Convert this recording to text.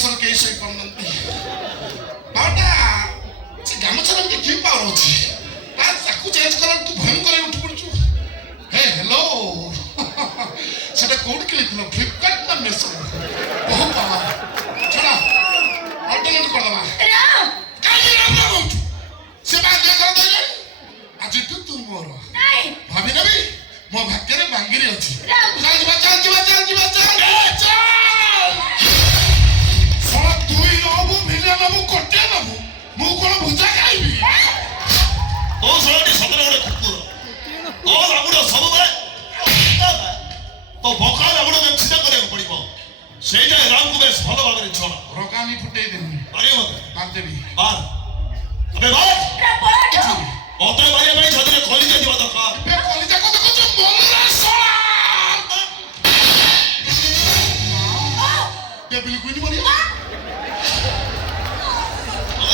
ବଂଶର କେହି ଶୋଇପାରୁନାହାନ୍ତି। ବାବାଟା ସେ ଗାମୁଛାର ଏମିତି କି ପାୱାର ଅଛି ତାକୁ ଚେଞ୍ଜ କଲା ତୁ ଭୟଙ୍କର ଉଠି ପଡୁଛୁ। ହେ ହ୍ୟାଲୋ ସେଟା କୋଉଠି କିଣିଥିଲ ଫ୍ଲିପକାର୍ଟ ନା ମେସୋ? ବହୁ ପାୱାର ଛଡ଼ା ଅଲ୍ଟରନେଟ୍ କରିଦେବା। କାହିଁକି ରାମ ରାମ ହଉଛୁ? ସେ ବାଧ୍ୟ କରିଦେଲେ ଆଜିଠୁ ତୁ ମୋର ଭାବି ନେବି ମୋ ଭାଗ୍ୟରେ ବାଙ୍ଗିରି ଅଛି। ଯିବା ଚାଲ ଯିବା ଚାଲ ଯିବା ଚାଲ ଶଳା ତୁଇ ନବୁ ଭିଲିଆ ନବୁ କୋଟିଆ ନବୁ ମୁଁ କଣ ଭୁଜା ଖାଇବି? ତୋ ଶଳାଟି ସତରେ ଗୋଟେ କୁକୁର। ତୋ ରାଗୁଡ ସବୁବେଳେ ତୋ ବକା ରାଗୁଡ ଛିଟା କରିବାକୁ ପଡିବ। ସେଇଟା ରାମକୁ ବେଶ ଭଲ ଭାବରେ ଛଡ଼ା। ରକାନି ଫୁଟେଇ ଦେବି ମାରିବ ମତେ ମାରିଦେବି। ମାର ଏବେ ମାର ମତେ ମାରିବା ପାଇଁ ଛାତିରେ କଲିଜା ଯିବା ଦରକାର। କଲିଜା କଥା କହୁଛୁ ମନରା ଶଳା ଡେବିଲ କୁଇନି ମରିବା